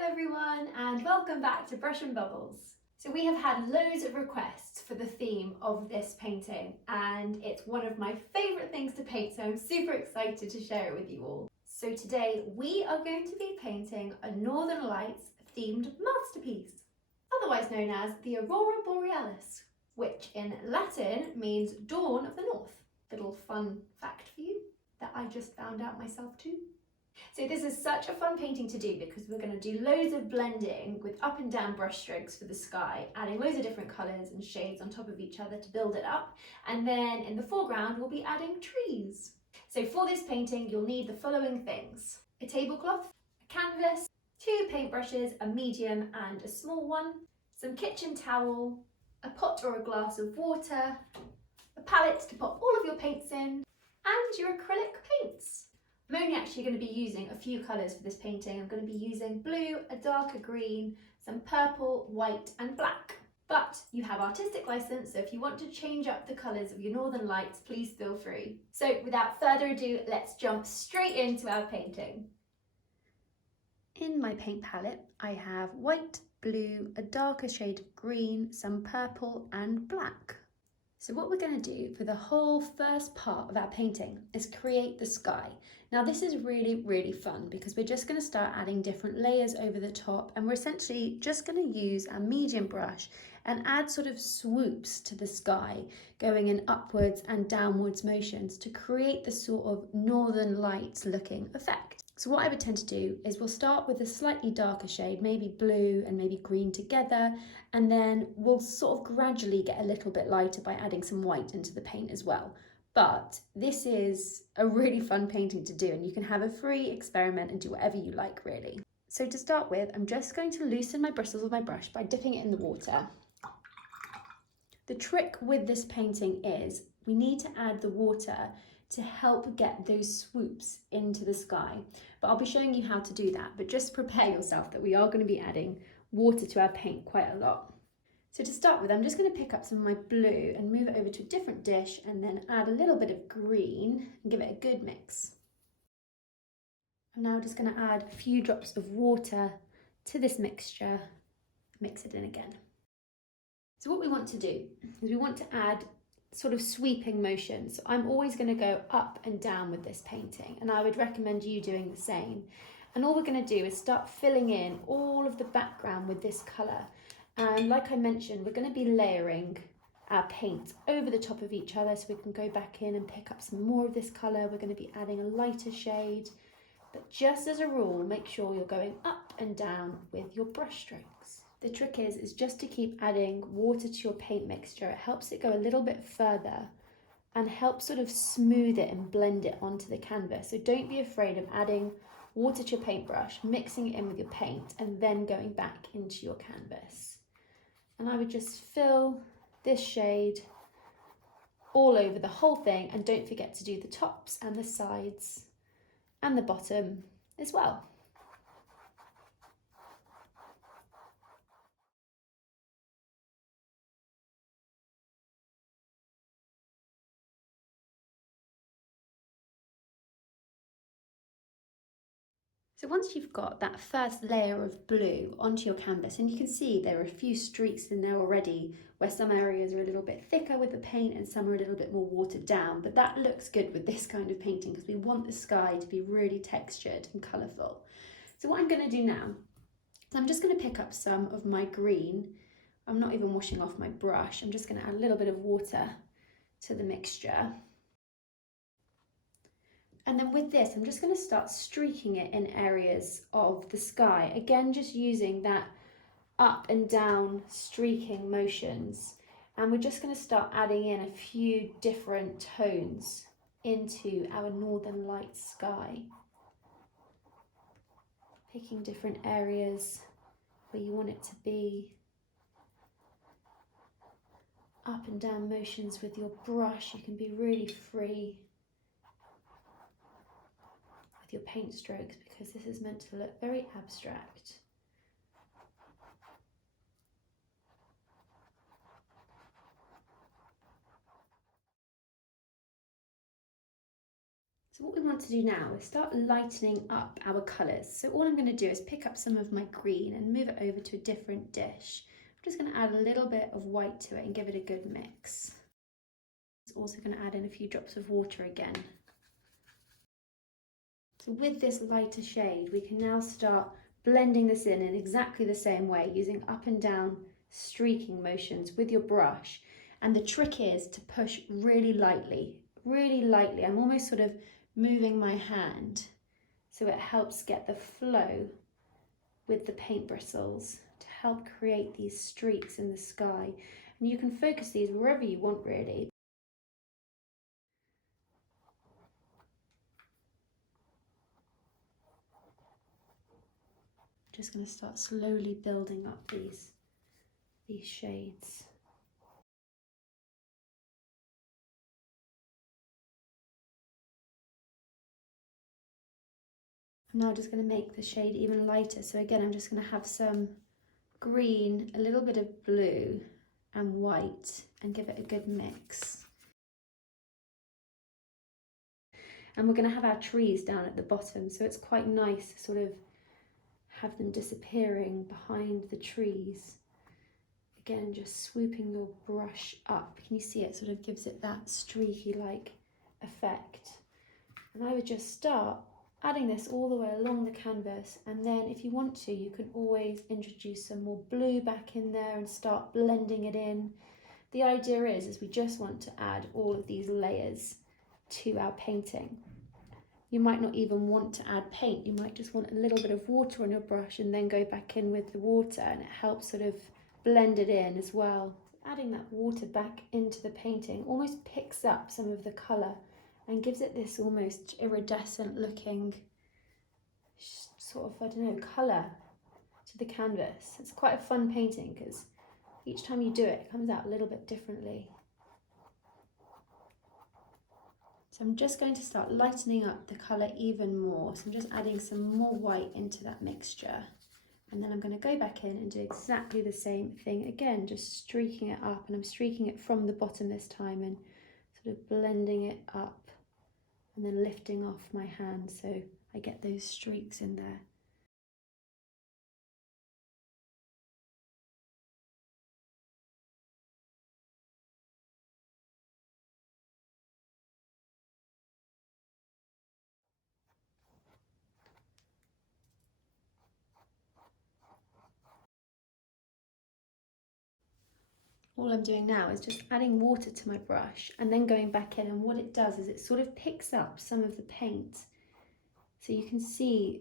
Hello everyone and welcome back to Brush and Bubbles. So we have had loads of requests for the theme of this painting and it's one of my favourite things to paint, so I'm super excited to share it with you all. So today we are going to be painting a Northern Lights themed masterpiece, otherwise known as the Aurora Borealis, which in Latin means dawn of the north. Little fun fact for you that I just found out myself too. So this is such a fun painting to do because we're going to do loads of blending with up and down brush strokes for the sky, adding loads of different colours and shades on top of each other to build it up. And then in the foreground, we'll be adding trees. So for this painting, you'll need the following things: a tablecloth, a canvas, 2 paintbrushes, a medium and a small one, some kitchen towel, a pot or a glass of water, a palette to put all of your paints in, and your acrylic paints. I'm only actually going to be using a few colours for this painting. I'm going to be using blue, a darker green, some purple, white and black. But you have artistic license, so if you want to change up the colours of your Northern Lights, please feel free. So without further ado, let's jump straight into our painting. In my paint palette, I have white, blue, a darker shade of green, some purple and black. So what we're going to do for the whole first part of our painting is create the sky. Now this is really fun because we're just going to start adding different layers over the top, and we're essentially just going to use our medium brush and add sort of swoops to the sky, going in upwards and downwards motions to create the sort of Northern Lights looking effect. So what I would tend to do is we'll start with a slightly darker shade, maybe blue and maybe green together, and then we'll sort of gradually get a little bit lighter by adding some white into the paint as well. But this is a really fun painting to do, and you can have a free experiment and do whatever you like really. So to start with, I'm just going to loosen my bristles of my brush by dipping it in the water. The trick with this painting is we need to add the water to help get those swoops into the sky. But I'll be showing you how to do that, but just prepare yourself that we are going to be adding water to our paint quite a lot. So to start with, I'm just going to pick up some of my blue and move it over to a different dish and then add a little bit of green and give it a good mix. I'm now just going to add a few drops of water to this mixture, mix it in again. So what we want to do is we want to add sort of sweeping motion. So I'm always going to go up and down with this painting, and I would recommend you doing the same. And all we're going to do is start filling in all of the background with this colour. And like I mentioned, we're going to be layering our paints over the top of each other, so we can go back in and pick up some more of this colour. We're going to be adding a lighter shade, but just as a rule, make sure you're going up and down with your brush strokes. The trick is just to keep adding water to your paint mixture. It helps it go a little bit further and helps sort of smooth it and blend it onto the canvas. So don't be afraid of adding water to your paintbrush, mixing it in with your paint and then going back into your canvas. And I would just fill this shade all over the whole thing, and don't forget to do the tops and the sides and the bottom as well. So once you've got that first layer of blue onto your canvas, and you can see there are a few streaks in there already where some areas are a little bit thicker with the paint and some are a little bit more watered down, but that looks good with this kind of painting because we want the sky to be really textured and colourful. So what I'm going to do now is I'm just going to pick up some of my green. I'm not even washing off my brush. I'm just going to add a little bit of water to the mixture. And then with this, I'm just going to start streaking it in areas of the sky. Again, just using that up and down streaking motions. And we're just going to start adding in a few different tones into our Northern Lights sky. Picking different areas where you want it to be. Up and down motions with your brush. You can be really free your paint strokes because this is meant to look very abstract. So what we want to do now is start lightening up our colours. So all I'm going to do is pick up some of my green and move it over to a different dish. I'm just going to add a little bit of white to it and give it a good mix. It's also going to add in a few drops of water again. So with this lighter shade, we can now start blending this in exactly the same way, using up and down streaking motions with your brush. And the trick is to push really lightly, really lightly. I'm almost sort of moving my hand so it helps get the flow with the paint bristles to help create these streaks in the sky. And you can focus these wherever you want, really. Just going to start slowly building up these shades. I'm now just going to make the shade even lighter. So again, I'm just going to have some green, a little bit of blue and white, and give it a good mix. And we're going to have our trees down at the bottom, so it's quite nice to sort of have them disappearing behind the trees. Again, just swooping your brush up. Can you see it sort of gives it that streaky-like effect? And I would just start adding this all the way along the canvas, and then if you want to, you can always introduce some more blue back in there and start blending it in. The idea is we just want to add all of these layers to our painting. You might not even want to add paint, you might just want a little bit of water on your brush and then go back in with the water, and it helps sort of blend it in as well. Adding that water back into the painting almost picks up some of the colour and gives it this almost iridescent looking sort of, I don't know, colour to the canvas. It's quite a fun painting because each time you do it, it comes out a little bit differently. So I'm just going to start lightening up the colour even more. So I'm just adding some more white into that mixture. And then I'm going to go back in and do exactly the same thing again, just streaking it up. And I'm streaking it from the bottom this time and sort of blending it up and then lifting off my hand so I get those streaks in there. All I'm doing now is just adding water to my brush and then going back in, and what it does is it sort of picks up some of the paint. So you can see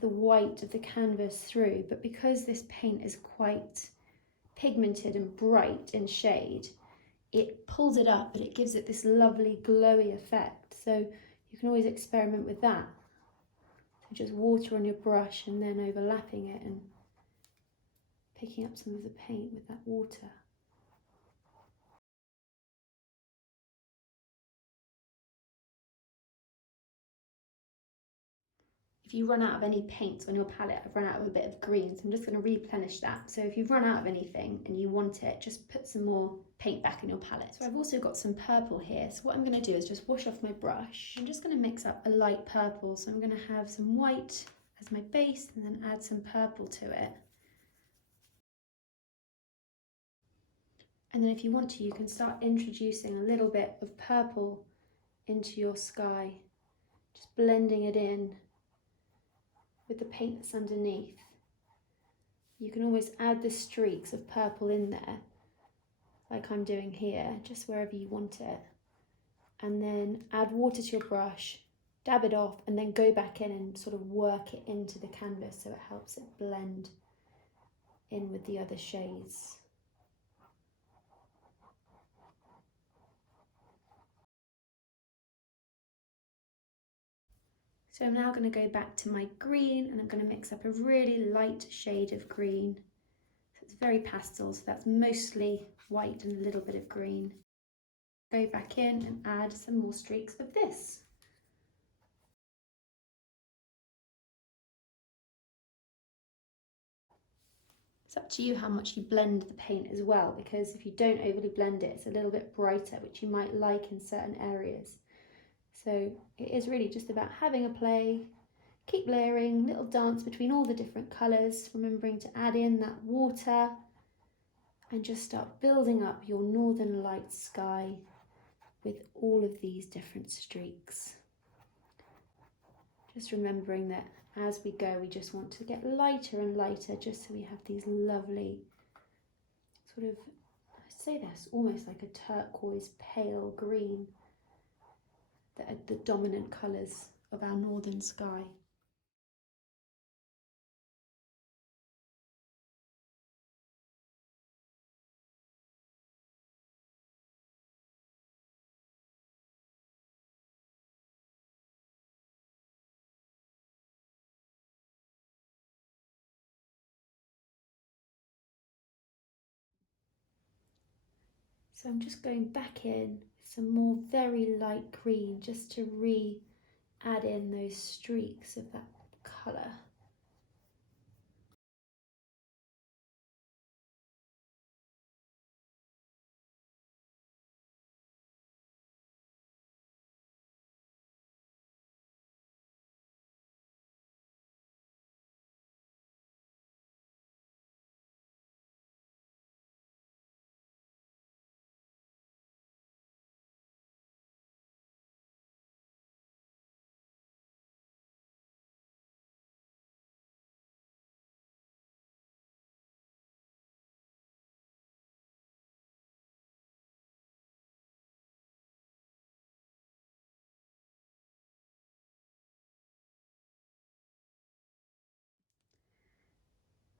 the white of the canvas through, but because this paint is quite pigmented and bright in shade, it pulls it up, but it gives it this lovely glowy effect. So you can always experiment with that. So just water on your brush and then overlapping it and picking up some of the paint with that water. If you run out of any paint on your palette, I've run out of a bit of green, so I'm just going to replenish that. So if you've run out of anything and you want it, just put some more paint back in your palette. So I've also got some purple here. So what I'm going to do is just wash off my brush. I'm just going to mix up a light purple. So I'm going to have some white as my base and then add some purple to it. And then if you want to, you can start introducing a little bit of purple into your sky, just blending it in with the paint that's underneath. You can always add the streaks of purple in there, like I'm doing here, just wherever you want it. And then add water to your brush, dab it off, and then go back in and sort of work it into the canvas so it helps it blend in with the other shades. So I'm now going to go back to my green and I'm going to mix up a really light shade of green. So it's very pastel, so that's mostly white and a little bit of green. Go back in and add some more streaks of this. It's up to you how much you blend the paint as well, because if you don't overly blend it, it's a little bit brighter, which you might like in certain areas. So So it is really just about having a play, keep layering, little dance between all the different colours, remembering to add in that water and just start building up your northern light sky with all of these different streaks. Just remembering that as we go, we just want to get lighter and lighter, just so we have these lovely sort of, I'd say that's almost like a turquoise pale green that are the dominant colours of our northern sky. So I'm just going back in with some more very light green just to add in those streaks of that colour.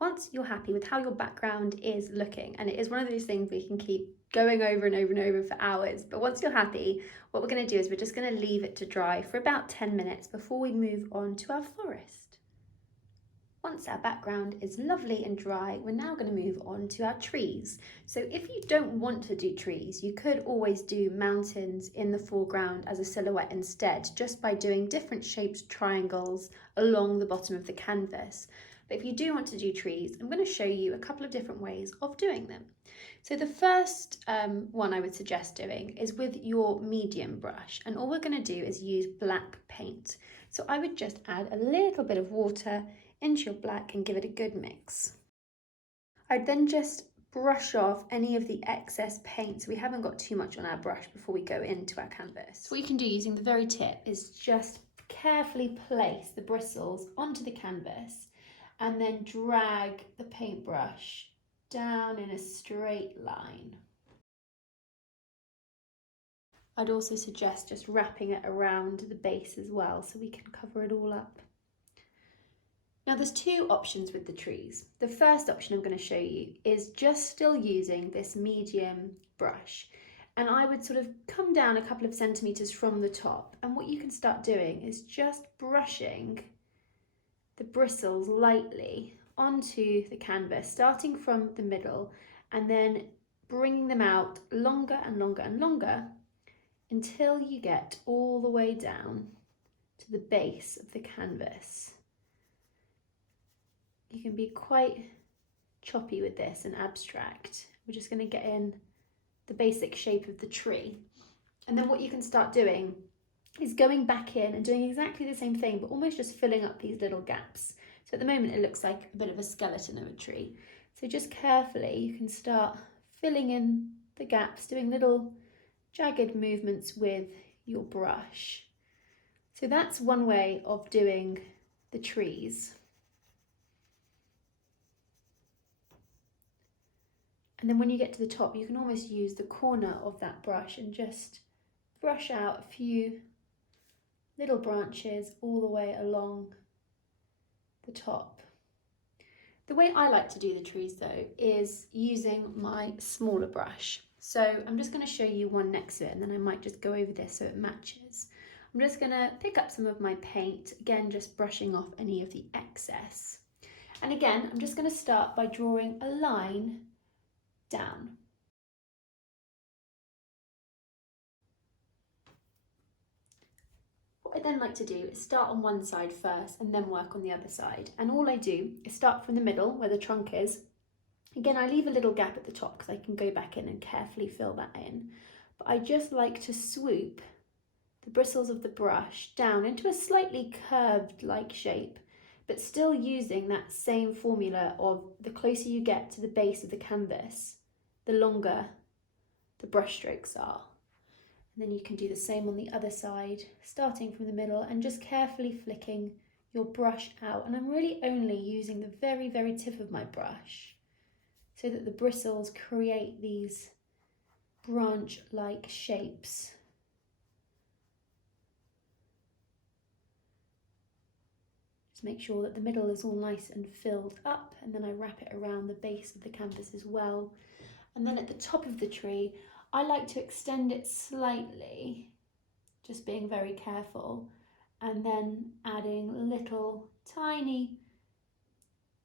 Once you're happy with how your background is looking, and it is one of those things we can keep going over and over and over for hours, but once you're happy, what we're going to do is we're just going to leave it to dry for about 10 minutes before we move on to our forest. Once our background is lovely and dry, we're now going to move on to our trees. So if you don't want to do trees, you could always do mountains in the foreground as a silhouette instead, just by doing different shaped triangles along the bottom of the canvas. But if you do want to do trees, I'm going to show you a couple of different ways of doing them. So the first one I would suggest doing is with your medium brush, and all we're going to do is use black paint. So I would just add a little bit of water into your black and give it a good mix. I'd then just brush off any of the excess paint so we haven't got too much on our brush before we go into our canvas. So what you can do using the very tip is just carefully place the bristles onto the canvas and then drag the paintbrush down in a straight line. I'd also suggest just wrapping it around the base as well so we can cover it all up. Now there's two options with the trees. The first option I'm going to show you is just still using this medium brush, and I would sort of come down a couple of centimetres from the top, and what you can start doing is just brushing the bristles lightly onto the canvas, starting from the middle and then bringing them out longer and longer and longer until you get all the way down to the base of the canvas. You can be quite choppy with this and abstract. We're just going to get in the basic shape of the tree. And then what you can start doing is going back in and doing exactly the same thing, but almost just filling up these little gaps. So at the moment it looks like a bit of a skeleton of a tree. So just carefully you can start filling in the gaps, doing little jagged movements with your brush. So that's one way of doing the trees. And then when you get to the top, you can almost use the corner of that brush and just brush out a few little branches all the way along the top. The way I like to do the trees though is using my smaller brush. So I'm just going to show you one next to it, and then I might just go over this so it matches. I'm just going to pick up some of my paint, again just brushing off any of the excess. And again, I'm just going to start by drawing a line down. What I then like to do is start on one side first and then work on the other side. And all I do is start from the middle where the trunk is. Again, I leave a little gap at the top because I can go back in and carefully fill that in. But I just like to swoop the bristles of the brush down into a slightly curved like shape, but still using that same formula of the closer you get to the base of the canvas, the longer the brush strokes are. And then you can do the same on the other side, starting from the middle and just carefully flicking your brush out. And I'm really only using the very, very tip of my brush so that the bristles create these branch-like shapes. Just make sure that the middle is all nice and filled up, and then I wrap it around the base of the canvas as well. And then at the top of the tree, I like to extend it slightly, just being very careful, and then adding little tiny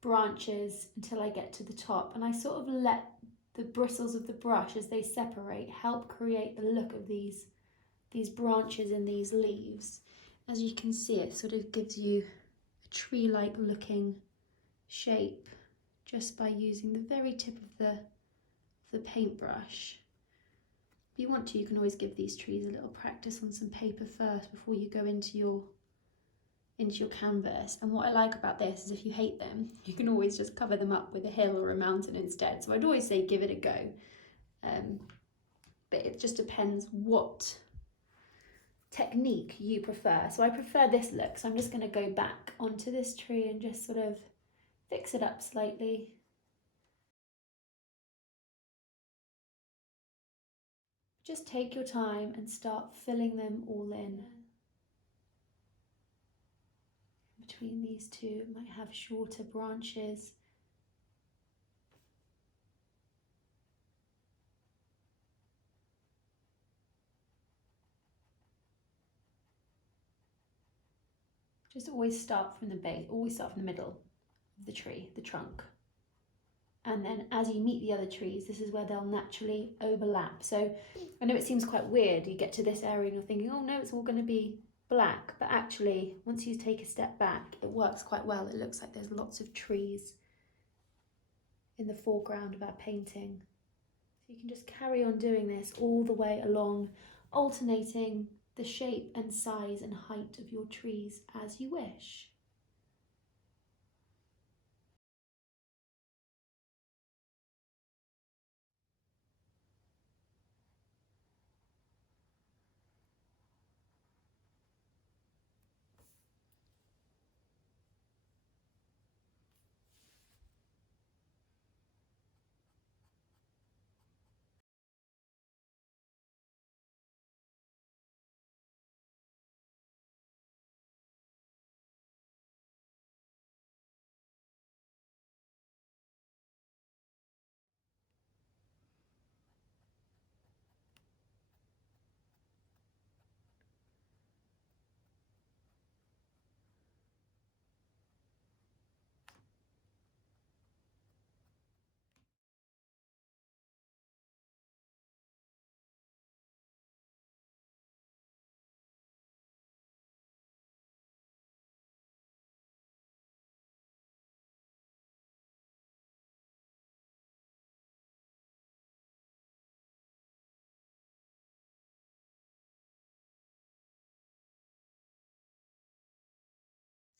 branches until I get to the top. And I sort of let the bristles of the brush, as they separate, help create the look of these branches and these leaves. As you can see, it sort of gives you a tree-like looking shape just by using the very tip of the paintbrush. If you want to, you can always give these trees a little practice on some paper first before you go into your canvas. And what I like about this is if you hate them, you can always just cover them up with a hill or a mountain instead. So I'd always say give it a go. But it just depends what technique you prefer. So I prefer this look, so I'm just going to go back onto this tree and just sort of fix it up slightly. Just take your time and start filling them all in. Between these two, it might have shorter branches. Just always start from the base, always start from the middle of the tree, the trunk. And then as you meet the other trees, this is where they'll naturally overlap. So I know it seems quite weird, you get to this area and you're thinking, oh no, it's all going to be black, but actually once you take a step back, it works quite well. It looks like there's lots of trees in the foreground of our painting. So you can just carry on doing this all the way along, alternating the shape and size and height of your trees as you wish.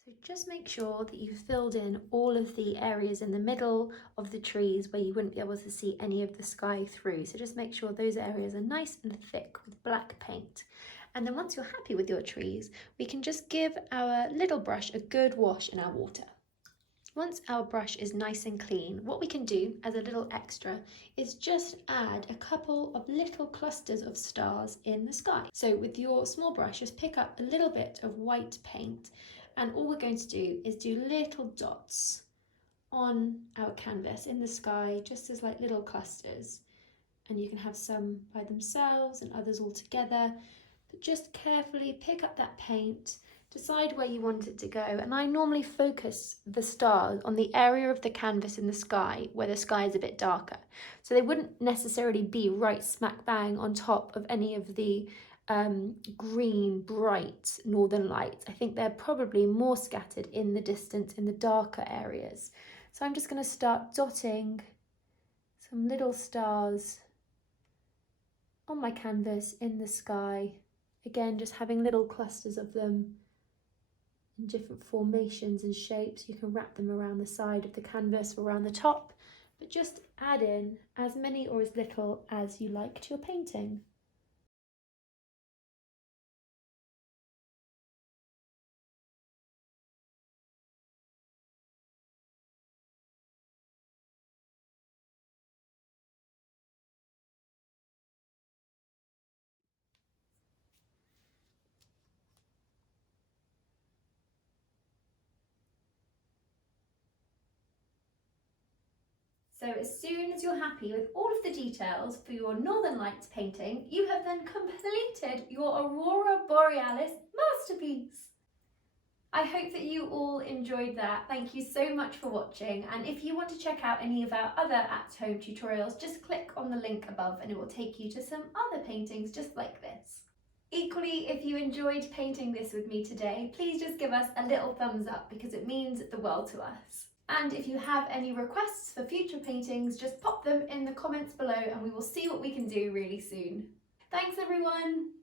So just make sure that you've filled in all of the areas in the middle of the trees where you wouldn't be able to see any of the sky through. So just make sure those areas are nice and thick with black paint. And then once you're happy with your trees, we can just give our little brush a good wash in our water. Once our brush is nice and clean, what we can do as a little extra is just add a couple of little clusters of stars in the sky. So with your small brush, just pick up a little bit of white paint, and all we're going to do is do little dots on our canvas in the sky, just as like little clusters. And you can have some by themselves and others all together, but just carefully pick up that paint, decide where you want it to go. And I normally focus the stars on the area of the canvas in the sky where the sky is a bit darker. So they wouldn't necessarily be right smack bang on top of any of the green, bright northern lights. I think they're probably more scattered in the distance in the darker areas. So I'm just going to start dotting some little stars on my canvas in the sky Again, just having little clusters of them in different formations and shapes. You can wrap them around the side of the canvas or around the top, but just add in as many or as little as you like to your painting. So as soon as you're happy with all of the details for your Northern Lights painting, you have then completed your Aurora Borealis masterpiece. I hope that you all enjoyed that. Thank you so much for watching, and if you want to check out any of our other at-home tutorials, just click on the link above and it will take you to some other paintings just like this. Equally, if you enjoyed painting this with me today, please just give us a little thumbs up because it means the world to us. And if you have any requests for future paintings, just pop them in the comments below and we will see what we can do really soon. Thanks everyone!